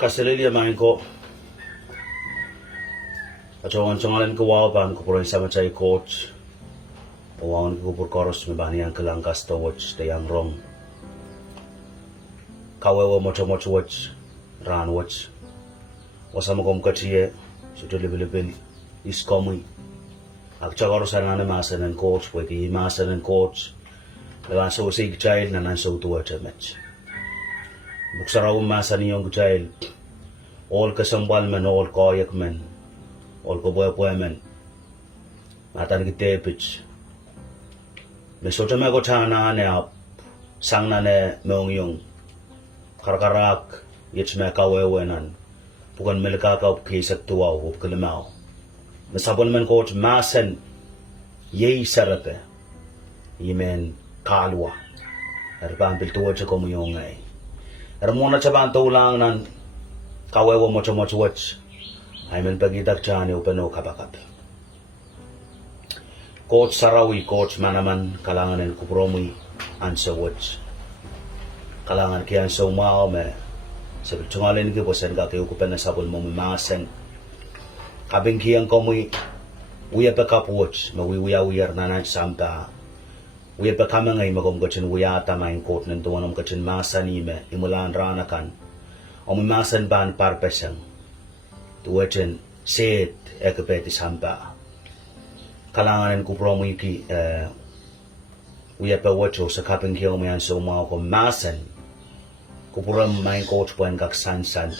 Kasililia main ko. Acongan-congalan ko wawapan ko puro sama chay coach. Pawangan ko puro koros may bani ang kalang kasta watch the young wrong. Kawewa mocho watch. Ran watch. Wasama kom kachiye. Sito libil is komi. Akcha sa nana masa ng coach. Pwede masa ng coach. Lawan sa usig child na nansa utuwa cha match. Buksaraw masa niyong child. All kasambal man, all koyak man. All ko boy man. Matan kitepich. Mesocha me ko chana ne ap. Sang na ne meong yung. Karakarak. Yich me kawewenan. Pukan melikakaw kisat tuwaw. Hup kalimao. Mesabon man coach masen. Yei sarape. Yemen kalwa. Erban piltuwa cha komo yung ngay. Ermona cha ban tulang nan. Kawewa mocho watch. Ay men pagitak chani upeno kapakap. Coach Sarawi, Coach Manaman, kalangan ng kupromi, ansa watch. Kalangan kiyan sa umao me. Sabi tungalin ki po sen kakiyo kupen na sabon mo mimasen. Kabing kiyang komoy, uya pa kap watch, mawiwiyar na nan sampa. Uya pa kamangay magomgachin uyata main court ng tuwanom kachin masani me, imulan ranakan. O mimasen ban parpesang. Tuwachin set ekapeti sampa. Kalangan ko promo yuki uya pa wacho sa kaping kiyo mo yan sa umaw ko masen. Kupuram main coach po yan kak san-san.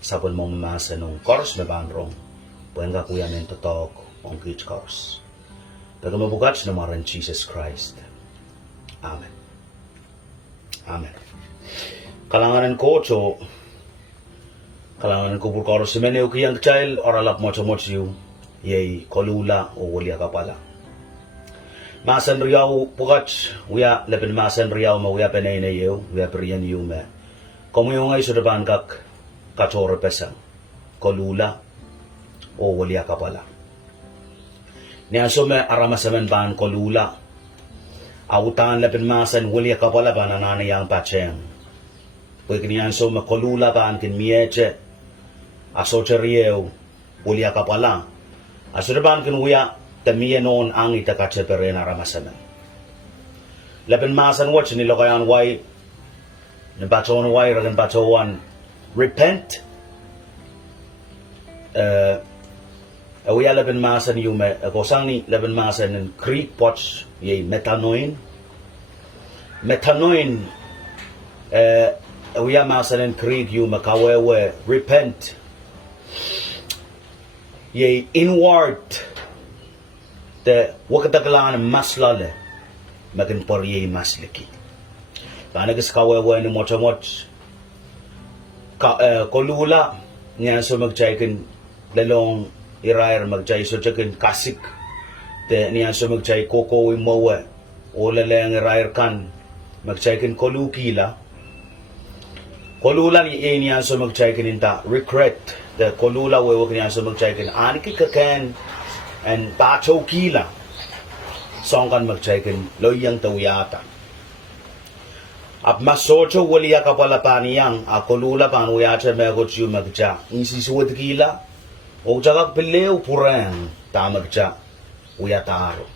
Sapon mong masen nung course me bandrong. Po yan kak uya men totok on kitch course. Taga mabugats na maran Jesus Christ. Amen. Amen. Kalangan coach o kalangan ko puro si mene ukiyang child or alap mocho yu yay kolula o wali kapala. Masan riyaw pugach uya lepin masan riyaw ma uya penay na yu uya perian yu me. Komo yung ay sudaban kak kachore pesang kolula o wali kapala. Niya sume aramasamen ban kolula. Autan lepin masan wali kapala ba nananayang pacheng. Pwede niyan sume kolula ban kin mieche. Asocha rieu ulia kapala. Asudaban kin uya tamiya noon ang itakache pere na ramasaman. Laban masan watch ni lokayan way ni baton way ragan batawan repent. Uya laban masan yume kosang ni laban masan in Greek watch ye metanoin. Metanoin uya masan in Greek yume kawewe repent. Ye inward te wakatagalan maslale magin por ye masliki panagas kawewe ni mochamot kolula niya so magchaikin lalong irair magchay so chakin kasik te niya so magchay koko imowe o laleng irair kan magchaikin kolukila kolula ni niya so magchaikin inta regret the kolula wewe kanya sa magchaikin aniki kaken and pacho kila song kan magchaikin loyang tawiyata ap masocho waliya kapala paniyang a kolula pan uyacha megot yu magcha isi suwat kila o jagak pileu puren ta magcha uyataro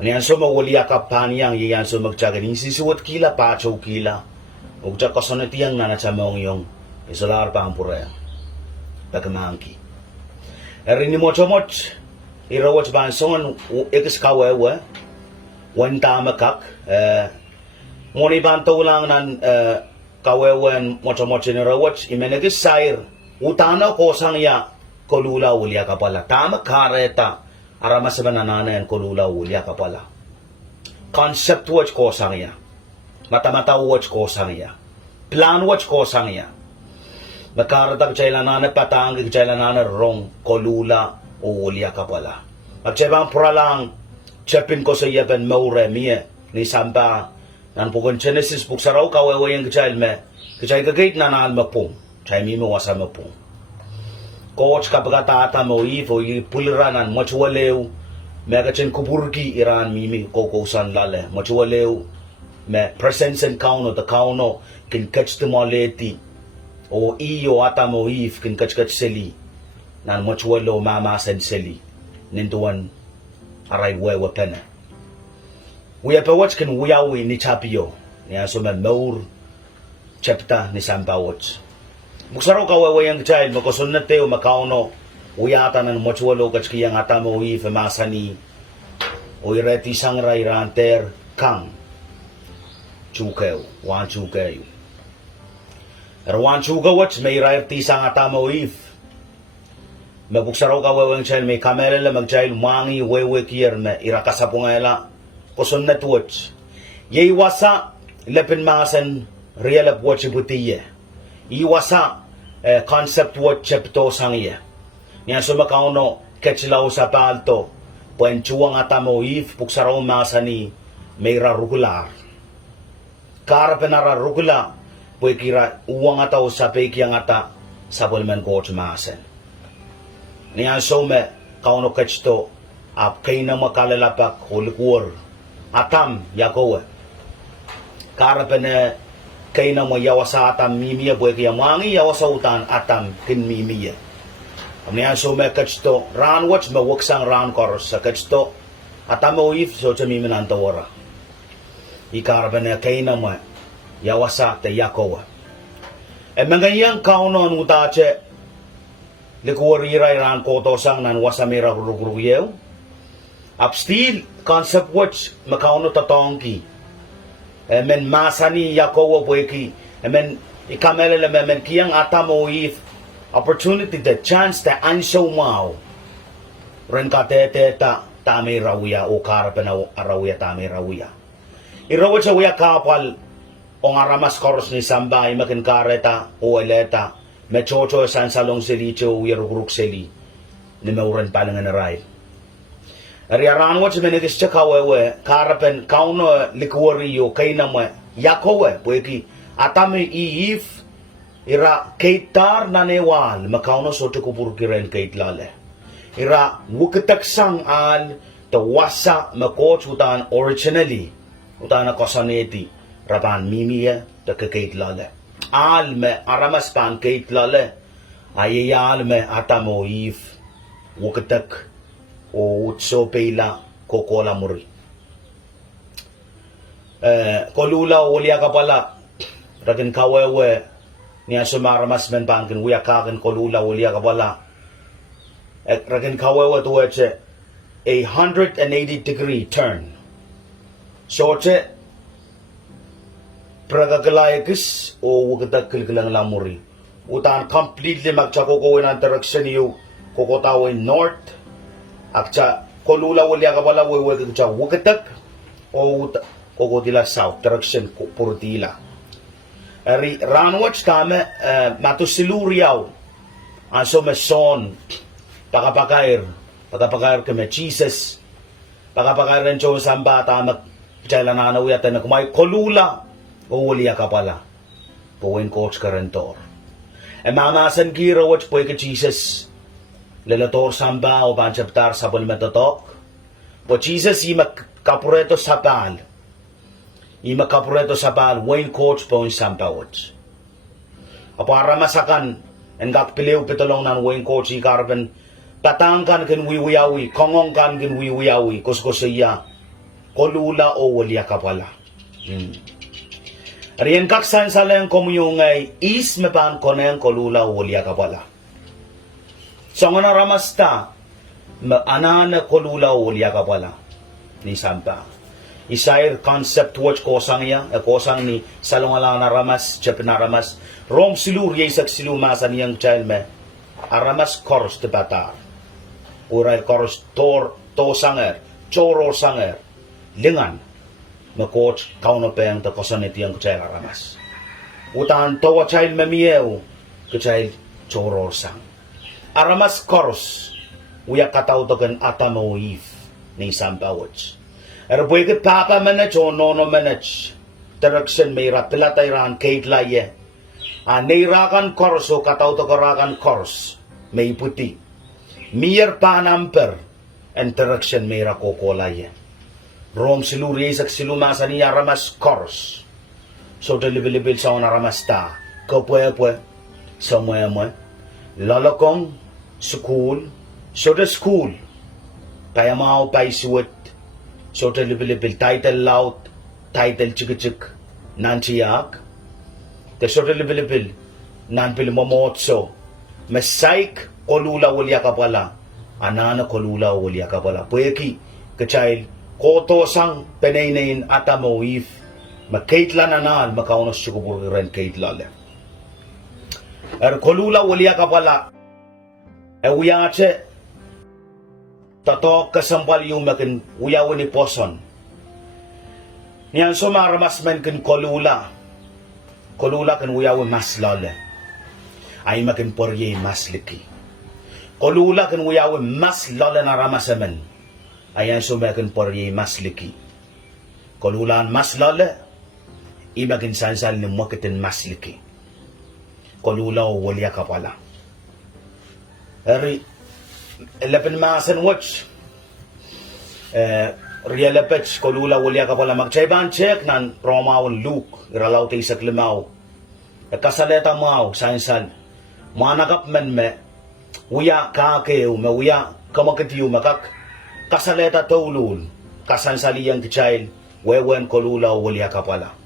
aniyan so mawaliya kapaniyang yan so magchakin isi suwat kila pacho kila o jak kasonetiyang nanachamong yung isolar pa ang puren Tagamangki. Erin ni mochomot. Irawat ban songan ikis kawewe. Wan tamakak. Moni ban tulang nan kawewe mochomot ni rawat. Imenegis sair. Utana ko sang ya kolula ulya kapala. Tamak kareta. Aramas sa bananana yan kolula ulya kapala. Concept watch ko sang ya. Mata-mata watch ko sang ya. Plan watch ko sang ya. Magkaratag chailanana patang chailanana rong kolula o ulia kapala. Magchebang puralang chepin ko sa yaben maure miye ni sampa nan pukon Genesis buksaraw kawewe yung chail me kachay kagait na naan mapung chay mi mo wasa mapung. Coach kapagata mo ifo puliranan machwalew mega chen kuburgi iran mimi koko san lale machwalew me presence and kauno the kauno can catch the maleti o iyo atamo if kin kachkach seli nan mochwalo mama sen seli ninduan aray wewe pena uya pa watch kin uyawi ni chapio ni asoma maur chapta ni sampawot muksaro ka wewe yang child makosonnate o makauno uyata nan mochwalo kachkiyang atamo if masani o ireti sangray ranter kang chukeu wan chukeu Erwan chuga watch may rarti sang atamo if mabuksaro ka weweng child may kamerele magchild mangi wewe kier me irakasa pungela koson net watch ye wasa lepin masen realap watch butiye iwasa concept watch chepto sangye niya sumakauno ketchilaw sa palto puenchuang atamo if buksaro masani may rarugular karapenara rugula pwe kira uang ata o sape kiang ata sabulman coach masen. Niya some kauno kachto ap kaina makalalapak hulikuor atam yakowe. Karapene kaina mo yawasa atam mimiya pwe kia mangi yawasa utan atam kin mimiya. Niya some kachto ran watch mawaksang ran koros sa kachto atam o if so chamimin antawara. Ikarapene kaina mo yawasa te yakowa. E mangayang kauno ang utache likuwariray ran koto sang nan wasamira rugrugyew. Upstill concept watch makauno tatongki. E men masani yakowa pweki. E men ikamele men kiyang atamo if opportunity the chance te ansyo mau. Ren ka ta tami rawya o karapena arawya tami rawya. Irawat sa wya kapal o nga ramas koros ni sambay makin kareta o eleta me chocho san salong selicho uyaruguruk seli ni mauran palangan na rai ari aran watch menegis chakawewe karapen kauno likuwariyo kaina mo yakowe pweki atame iif ira keitar nanewal makauno sote kupurkiren keitlale ira wuketak al tawasa makoch utan originally utana kosaneti rapan mimiya ta keitlale alme aramas pan keitlale ayalme atamo if wuketak o utso peila kokola muri kolula ulia kapala rakin kawewe niya sumaramas men pangkin uya kakin kolula ulia kapala rakin kawewe tuweche a 180-degree turn soche pragagalaikus o wuketak kilkilang lamuri utan completely magchakokowin ang direction yu kokotawin north akcha kolula ulia kapala wewe kcha wuketak o kokotila south direction purtila ari ranwatch kame matusiluriaw aso meson pakapakair kame Jesus pakapakair ren cho samba tamak picailanana uyatan na kumay kolula o ulia kapala puwin coach karentor mamasan kira watch puwi ka Jesus lelator samba o banchaptar sabon metotok po Jesus ima kapureto sapal Wayne coach po yung samba watch apara masakan en gakpiliw pitolong nan Wayne coach ikarben patangkan kin wiwiyawi kongongkan kin wiwiyawi kuskosiya kolula o ulia kapala Riyan kaksan sa lang komuyungay is mepan koneng kolula o ulia kapala so nga naramasta anana kolula o ulia kapala ni sampa isair concept watch kosang ya kosang ni salongala naramas naramas rom silur yesak silumasan yang child me aramas kors te batar uray kors to sanger choro sanger lingan coach kauno peng ta kosaneti ang child aramas utan to child memiew child choro sang aramas kors uya kataw to kan atamo if ni sampa watch Erbuike papa manage o nono manage. Direction may rapilatay ran kaitlaye. Nairakan kors o katauto karakan kors. May puti. Mir panamper. And direction may rakokolaye. Rom siluri isak silumasa niya ramas kors. So delibilibil sa ona ramasta. Kapwe somewhere mo lalakong school so the school kaya mau pai suot so the libil title loud title chik nan chiyak the so the libil nan pil momotso mesaik kolula wulya kapala anana kolula wulya kapala pueki kachail koto sang penainain atamo if makaitlan anan makaunos chukubur ren kaitlale kolula wulya kapala uyache tatok kasampal yung makin uyaw ni poson niyan so maramas men kin kolula kan uyaw mas lale ay makin porye mas liki kolula kan uyaw mas lale na ramasamen ayan so makin porye mas liki kolulan mas lale imakin sansal ni mokitin mas liki kolula o waliya kapala eri elepen masan watch rialepech kolula waliya kapala magchayban check nan romawon Luke iralaw tay sa klimaw kasaleta mau sansal manakap men me uya kakeu me uya kamakatiyu makak kasaleta tawlul kasansaliyang child wewen kolula waliya kapala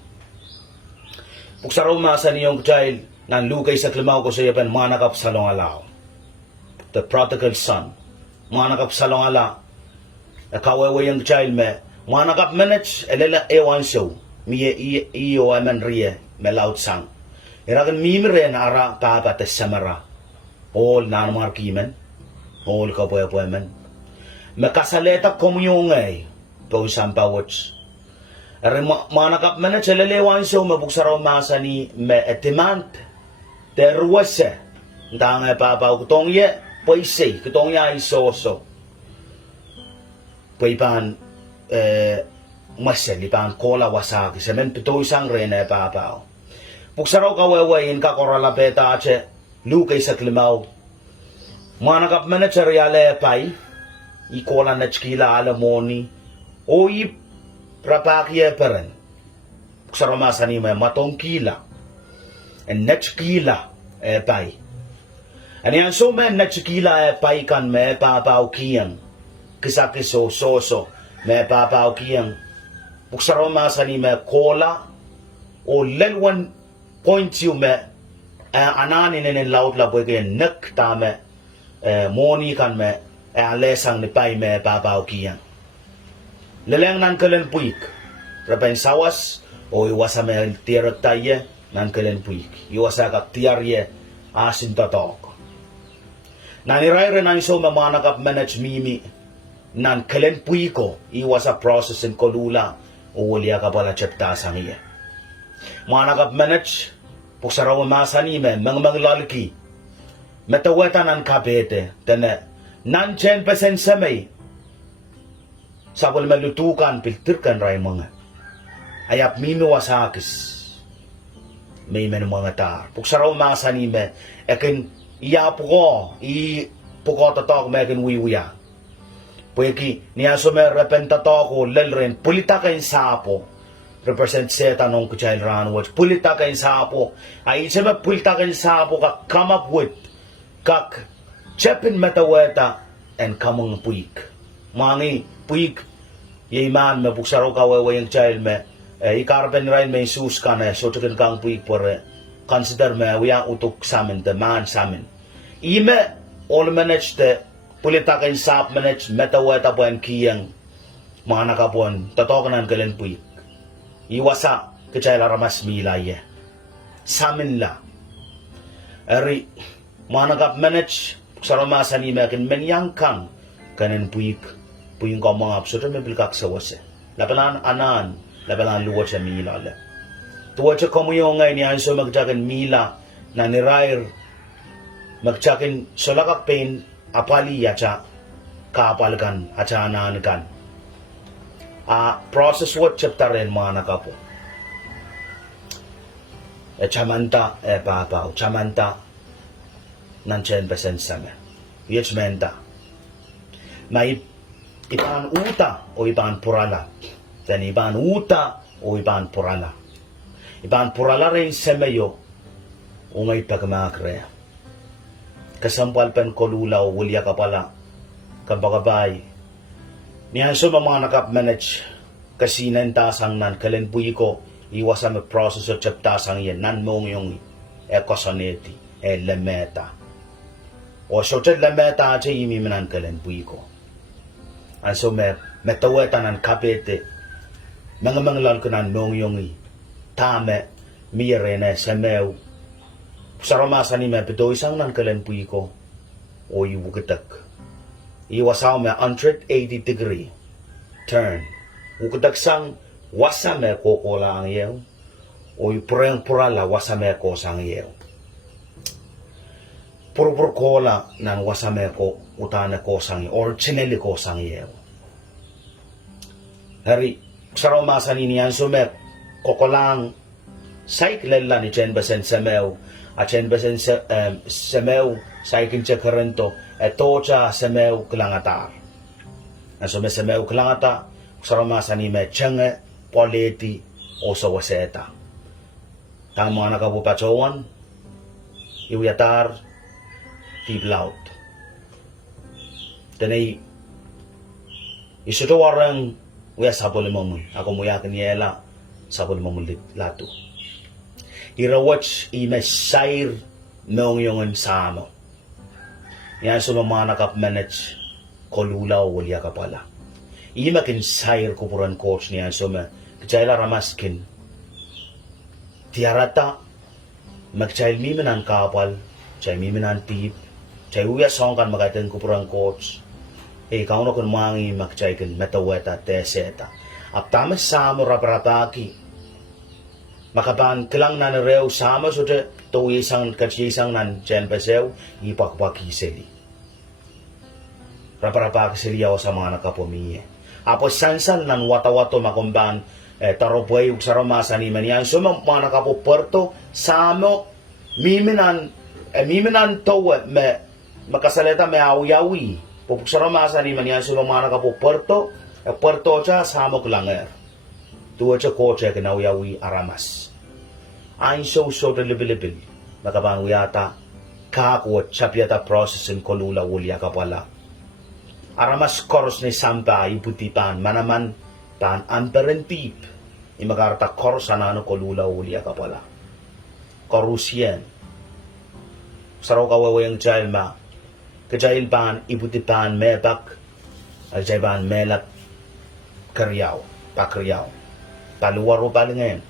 puksaraw masan yung child nan lukay sa klimaw ko sa yapan manakap sa longalaw the prodigal son manakap sa longala kawewe yung child me manakap minutes elela ewan show miye iyo aman riye me laut sang iragan mimire na ara kapat samara all nan markimen all kapoy-poymen makasaleta komyungay to sampawats manakap minutes elelewan show mabuksaraw masa ni me etimant terwase ndang papaw kutong ye poisay kutong ya isoso poipan masel ipan kola wasaki semen pito isang rene papaw puksaraw kawewayin ka koralapeta ache lukay sa klimaw manakap manager yale pay ikola na chkila alamoni o i prapakye peren puksaraw masani may matong kila en netchkila pay aniyan so men netchkila pay kan me papaw kiyang kisakiso soso me papaw kiyang puksaraw masani me kola o lelwan point you me anani nenen laut la boy ke nek ta me moni kan me alesang ni pay me papaw kiyang leleng nan kalen puik rapen sawas o iwasa me tierok taye nan kalen puik iwasa ka tiarye asin tatok naniraire nan so mamanakap manage mimi nan kalen puiko iwasa process in kolula o waliya ka pala chepta sang iya manakap manage puksaraw masani me mang lalaki metaweta nan kapete tene nan 10% samay sabol malutukan piltirkan ray mga ayap mimi wasakis may men mga tar puksaraw masani me ekin iyapuko i puko tatok mekin wiwuya pueki niya sumer repentatok o lelren pulita kain sapo represent seta nung kuchail ran watch pulita kain sapo ay sema pulita kain sapo ka come up with kak chepin metaweta and kamong puik mangi puik yaiman me puksaraw kawewe yung child me ikarpen rain me sus ka na so tukin kang puik pore consider me wiya utok samin the man samin ime all manage the pulita kain sap manage metaweta po ang kiyang mga nakapon tatokanan kalen puik iwasa kachayla ramas milay samin la eri mga nakap manage sa ramasan ni mekin menyang kang kanin puik puying ko mga absurdo may bilkak sa wase labanan anan labanan luwat sa mila le tuwat sa komuyong ngay niyan so magjakin mila na nirair magjakin solakak pain apali yacha kapalkan acha anankan process what chapter rin mga nakapo chamanta papaw chamanta ng 10% sama yes menta may ibang uta o ibang purala dan ibang uta o ibang purala rin semayo ungay pagmakre. Kasampalpan kolulaw, wulya ka pala, kabagabay. Niyan so mga nakap-manage, kasi nantasang nan, kalenpuy ko, iwasan may process of chaptasang yan, nan mong yung ekosoneti, lemeta. O so chat lemeta, chay imimanan kalenpuy ko. So may tawetan ng kapete, mga manglal ko nan mong yung tame, mire na semew, sa ramasan ni may pito isang nan kalenpuy ko, o iwukitak. Iwasaw may 180 degree turn. Wukitak sang wasame ko kola ang yew, o ipureng purala wasame ko sang yew. Purpur kola nan wasame ko utana ko sang yew, or chineli ko sang yew. Hari, sa ramasan ni niyan sumet, kokolang saiklela ni Chen Basen Semew, at Chen Basen Semew, saikin siya karento, eto siya Semew Klangatar. So may Semew Klangata, sa ramasan ni may Chenge, Poleti, o sa Waseta. Ang mga nakapupatsowan, iwiyatar, tiblaut. Tanay, isutuwarang, uya sabol mo ako muyakin niyela, sabol mo lato. Irawatch i-mesair noong yung sama. Yan so mga nakap-manage kolulaw wulya ka pala. Imakin sair kupuran coach niyan so kachayla ramaskin. Tiarata magchayl mimenan kapal, chay mimenan tip, chay uya songkan magatan kupuran coach. Kauno kun mangi magchaykin metaweta teseta. Aptama samo raparataki. Makaban kelang nan reu sama so te to isang katsisang nan chen pesew ipakpakiseli. Raparapaki seliyaw sa mga nakapumiye. Apo sansan nan watawato makumban taropway ug saramasan ni manian so mga nakapuperto samo miminan to me makasaleta me awi pupuk saramasan ni manian so mga nakapuperto puerto cha samo klanger. Tuwa siya koche kinawiyawi aramas. Ayon so libil-libil. Makabang wiyata kakuat sapyata process in kolula wulya kapala. Aramas koros ni sampa iputipan manaman pan amperentip. Imagarta koros anano kolula wulya kapala. Korusyen. Saraw kawawayang jail ma. Kajail pan iputipan mebak. Aljay pan melat karyaw. Pakryaw. Paluar o palingan.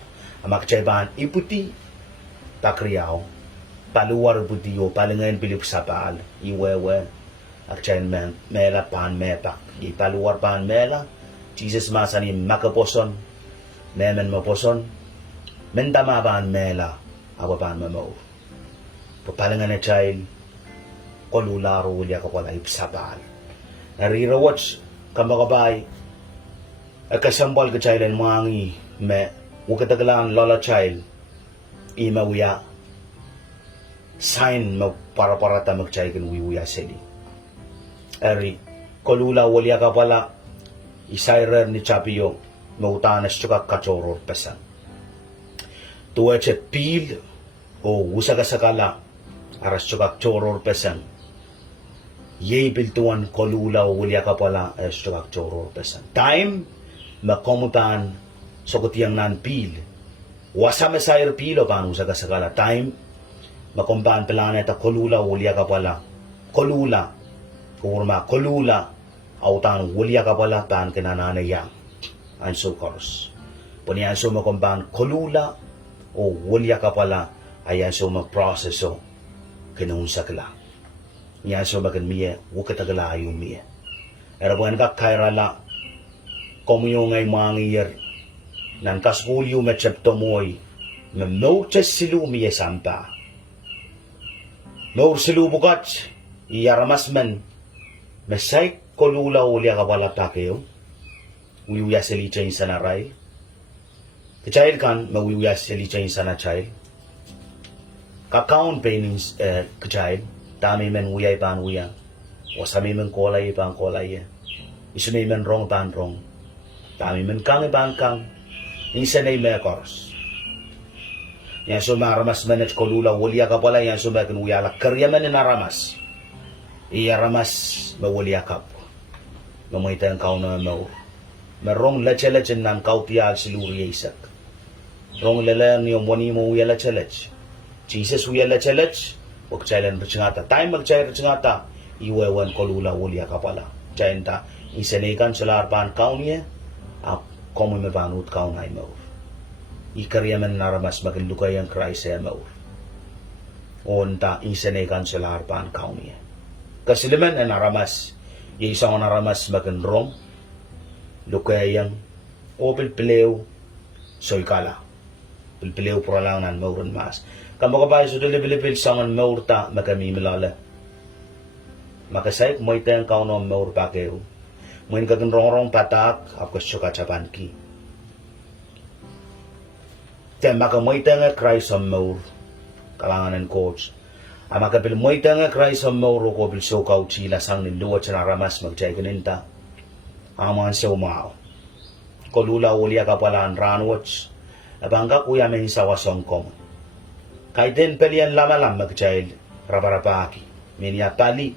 Amakchayban iputi takriyaw. Paluar puti o palingan bilip sapal. Iwewe. Akchayn mela pan mepak. Ipaluar pan mela. Jesus masani makaposon. Memen maposon. Mendama pan mela. Awa pan mamaw. Papalingan na child. Kolularo ulya ka pala ipsapal. Narirawatch kamakabay. Kasambal ka child and mangi me wakatagalan lola child ima wiya sign para-parata magchay kan wiya seli. Eri kolula walya ka pala isairer ni Chapiyo mautanas chuka kachoror pesan. Tuweche pil o usaga sakala aras chuka choror pesan. Yei biltuan kolula walya ka pala aras chuka choror pesan. Time makomutan so kutiyang nan pil. Wasame sair pilo pan usaga sakala time makomban planeta kolula wulya ka pala. Kolula kurma kolula autan wulya ka pala pan kinananayang. Anso koros. Punian so makomban kolula o wulya ka pala ayan so maproseso kinung sakla. Yan so makan miye wukatagala yung miye. Erabuan ka kairala komunyo ngay mangir nan kaskulyo met septomoy memnotes silumi sampa nor silubukat iyaramas men mesay kolula ulya kabala takeo uyuya selicha insana ray child kan mawuya selicha insana child kakaon painings child dami men uyay pan uya wasami men kolay pan kolay isunay men wrong pan wrong dami men kang ibang kang insan ay mekors. Yan maramas manage kolula waliya ka pala yan makin uyala karyaman na ramas. Iya ramas mawaliya kap. Mamay tayong kau na mau. Merong leche-leche nan kau tiyal siluri isak. Rong lele niyo moni mo uya leche-leche. Jesus uya leche-leche. Huwag chailan rachingata. Time mag-chay rachingata. Iwewan kolula waliya ka pala. Chayin ta. Isanikan sa larpan kau niya. Komo me banut kau na mau. Ikaryaman na ramas makin lukay ang Christ ay mau. Onta isanikan sa larpan kau niya. Kasi liman na naramas. Isang naramas makin rong. Lukay ang o pilpilew. So ikala. Pilpilew pura lang nan mauran mas. Kamu kapay sa dili-bilipil sangan maurta makamimilala. Makasay kumoy tayong kauno maur pakeo. Muin kakin rong-rong patak apkas syuka capan ki. Tiyan makamoy tayong Christ ang maur. Kalangan ng coach. Makapil moy tayong Christ ang maur ko bil syukaw chila sang niluwa siya naramas magchay kaninta. Aman siya umao. Kolula uliya ka pala ang ranwatch. Abangka kuya may sawasong kong. Kahit din pelian lamalam magchay rabarapaki. Menya pali.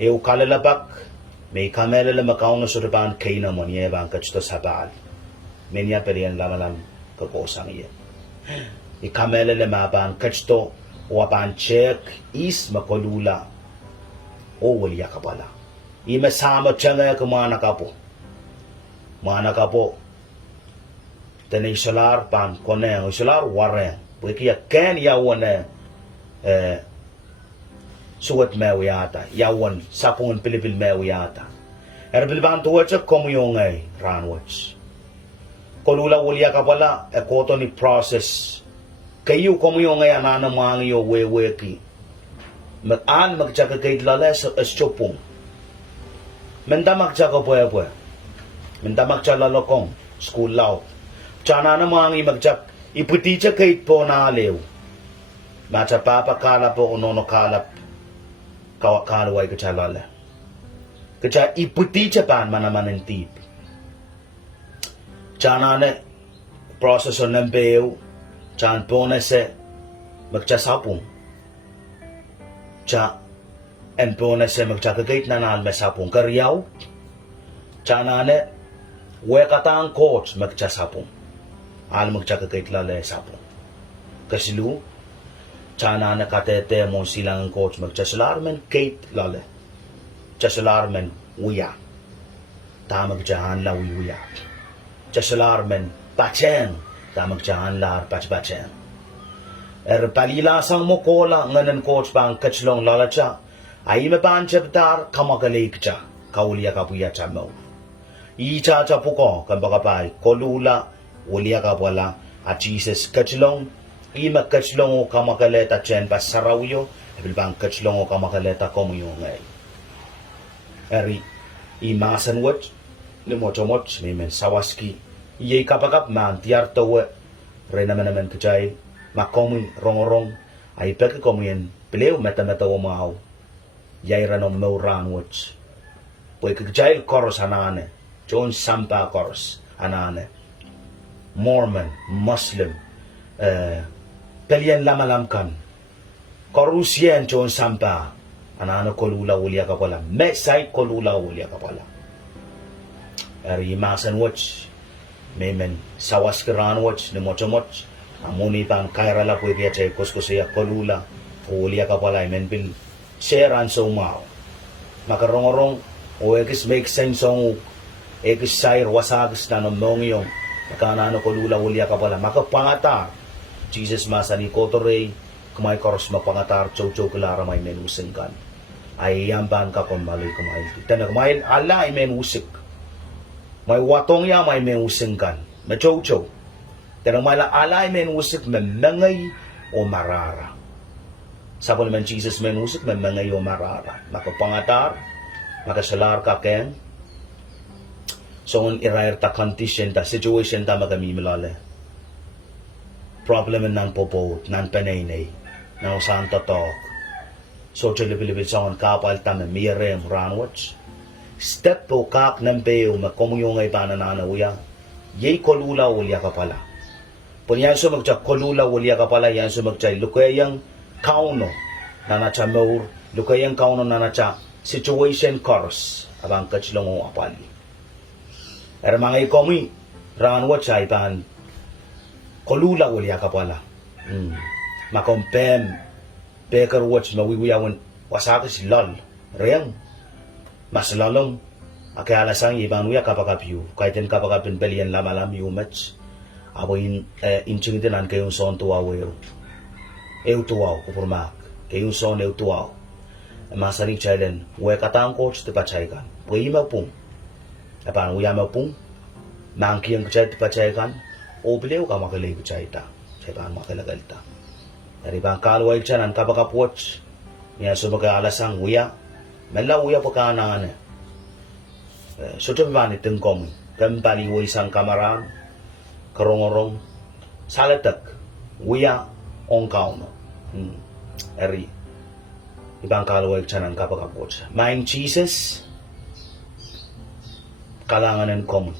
E ukalalabak. May kamelala makaw na surapan kay naman niya bang kachto sa baal. Menya pelian lamalam kakosang iya. Ikamelala mabang kachto wapan check is makolula. O uliya ka pala. Imasama siya nga kumana ka po. Mana ka po. Tanay solar pan koneng. Solar wareng. Pwede kaya ken yawan suwat mew yata. Yawan sapungan pilipil mew yata. Bilban tuwat siya kumuyong ay ranwats. Kolula uliya ka pala. Koto ni process. Kayo kumuyong ay anana mga iyo weweki. Mag-an magtsaka kay lales as chupong. Mendamak tsaka puya. Mendamak tsaka lalokong. School law. Tsana na mga magtsak. Iputi siya kay po na aliw. Matsa papakala po unono kalap. Kawakalaway ka tsaka lala. Kaya iputi siya pan manaman ng tip. Tsana na processor ng bew. Tsana po na se magtsasapong. Tsaka en po na se magtsakagait na nalmasapong karyaw. Tsana na wekatang coach magtsasapong. Al magtsakagait lalay sapong. Kasilu, tsana na katete mo silang coach magtsasalarmen kait lalay. Tsasalarmen uya. Tamagtsahan la uya. Tsasalarmen pachen. Tamagtsahan la pachen. Palilasang mo kola nganan coach bang kachlong lalacha. Ay mapan chaptar kamagalik cha. Kauliya kapuya cha mo. Icha cha puko kambakapay kolula uliya kapwala at Jesus kachlong. Ima kachlong o kamakaleta chen pa sarawyo. Bang kachlong o kamakaleta komuyongay. Eri imasan wat limot may sawaski. Iyay kapagap man tiyar tawa. Renaman kachay. Makomi rong ay pagkakomian pilew meta wamaw yay ranom no ranwatch pwede kagjail koros anane John Sampa koros anane Mormon Muslim pelian lamalamkan korusyen John Sampa anane kolula uliya ka pala mesay kolula uliya ka pala eri masan watch memen sawas kiranwatch ni mochomot amuni pan kaira la pwede chay kuskusiya kolula uliya ka pala men share an so mao makarongorong o ekis make sense ong ekis sair wasagas na nomong yung makanano kolula uliya ka pala makapangatar Jesus masani kotorey kumay koros mapangatar chow klara may menusin kan ay yamban ka kung maloy kumail tanag may ala ay menusik may watong ya may menusin kan na chow pero mala alay men usik memangay o marara. Sabi naman Jesus men usik memangay o marara. Makapangatar, makasalar ka ken. So on irair ta condition ta situation ta magamimilale. Problem nan popo nan panay nan usan talk. So chilibilibid sa on kapal ta memire ranwatch. Step po kak ng peo makomuyong ay panananawya. Yay kolula ulya ka pala. Punyan so magcha kolula waliya kapala yan so magcha lukayang kauno na nacha maur lukayang kauno na nacha situation course abang kachlong o apali. Mga ikomi ran wachay pan kolula waliya kapala. Makompem Peker watch mawiwiyawan wasaka si lol. Reyang. Mas lolong. Akala sang ibang wiya kapakapiu. Kaiten kapakapin belian lamalam yumach. Abo inching dinan kayong son tuwaw eu. Eu tuwaw kupurmak. Kayong son eu tuwaw. Masari chailen. Uwe katang coach te pachaykan. Pwede mapung. Apan uya mapung. Mangkiyang kachay te pachaykan. O bileo ka makalay kachayta. Chaypan makalagalta. Dari bang kalway chanan kapakapwatch. Niya sumaga alasang uya. Mela uya pagkanaan. So tabi itong komi. Kampali uy isang kamarang. Karongorong. Salatak. Uya ong kauna. Eri. Ibang kalway chanan kapakapwatch. Main cheeses. Kalanganan komi.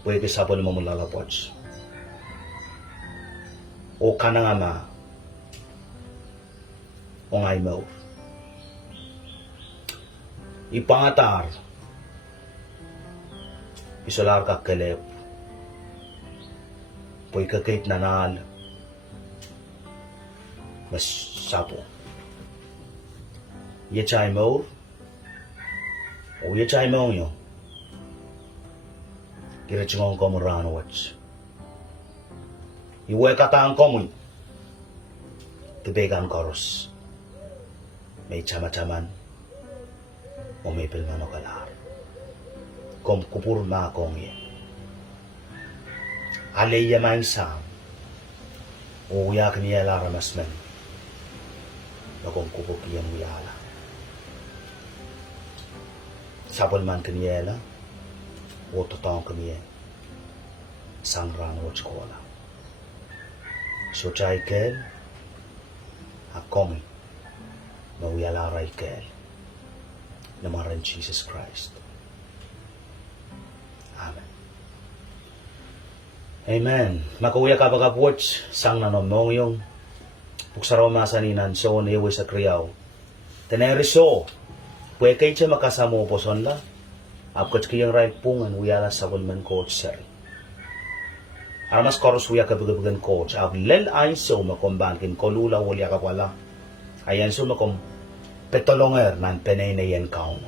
Pwede sabon mo mulalapwatch. O kanangama o ngay mo ipangatar isolar ka kelep poy kakait nanal mas sapo yechay mo o yechay mo yo kirachong komurano watch iwe katang komoy. Tibegang koros. May chama-chaman. O may pilmano kalar. Kom kupur ma kongye. Aleya main sam. O uyak niya laramasmen. Na kom kupur kiyang uyala. Sapol man kaniyela. O totong kaniye. Sangrang watch kola. So chay kel akomi mawiyala ray kel namaran Jesus Christ. Amen. Amen. Makuya ka bagabwatch sang nanomong yung puksaraw masaninan so newe sa kriyaw. Teneriso pwe kay siya makasamo po son la apkot kiyang ray pungan wiyala sa bulman coach sir. Armas koros uya kabugabugan coach. Ab lel ay so makombankin kolula ulia kapala. Ayan so makom petolonger nan penay na yan kaon.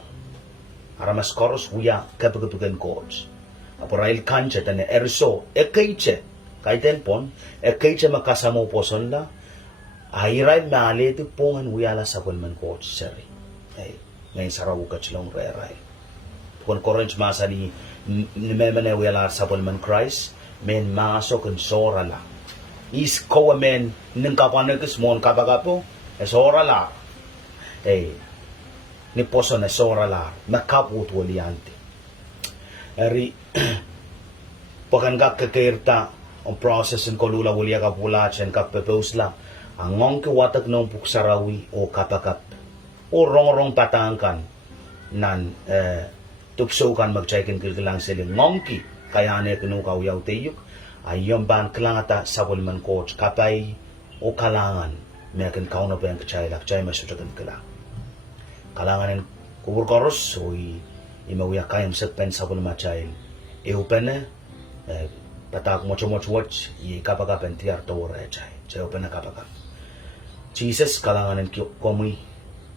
Armas koros uya kabugabugan coach. Aporail kancha tane erso ekaiche. Kay telpon ekaiche makasamo po son la. Ayray maali ti pungan uya la sa kulman coach seri. Ay ngayon saraw kachlong reray. Kung korench masa ni memene uya la sa kulman Christ. Men masok ang sora la. Is ko men nang kapanagis mon kapagapo. Sora la. Ni poso na sora la. Nakaput waliante. Eri pakan kakakirta ang process ng kolula waliya kapula chen kapepos la. Ang ngong kiwatak ng puksarawi o kapakap. O rong-rong patangkan nan tupsukan magchaikin kilkilang siling ngongki. Kaya na kinukaw yaw tayok ay yung ban kalangata sa walman coach kapay o kalangan may akin kauna pa yung kachay lakchay masutagan kala kalangan ng kubur koros o imawya kayang sakpen sa walman chay iupen na patak mocho-mocho-watch kapagapen tiyar tawara chay upen na kapagap Jesus kalangan ng komoy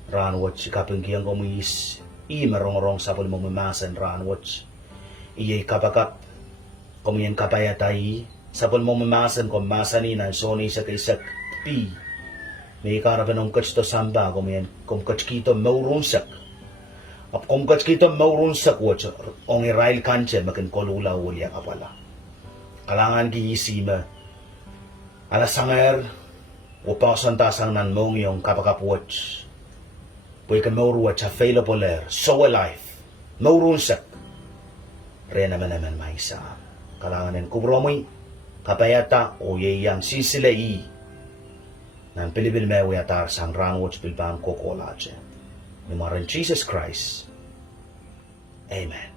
ran watch kaping kiyang komoy is marong-rong sa walman mamasan ran watch iyay kapagap kumayan kapayatay sapol mo mamasan kung masaninan so ni sa kaysak pi may karapan ng kats to samba kumayan kung kats kito maurunsak ap kung kats kito maurunsak watch ong irail kanche makin kolula ulya kapala kalangan giisima alasanger upasan tasang nan mong yung kapakap watch puy kan maurwatch available air so alive maurunsak Rena naman may isa. Kalanganin kubromoy, kapayata o yayang sisilai. Nan Pilibil mewe atar sang rangoch bilbang kokolache. Numaran Jesus Christ. Amen.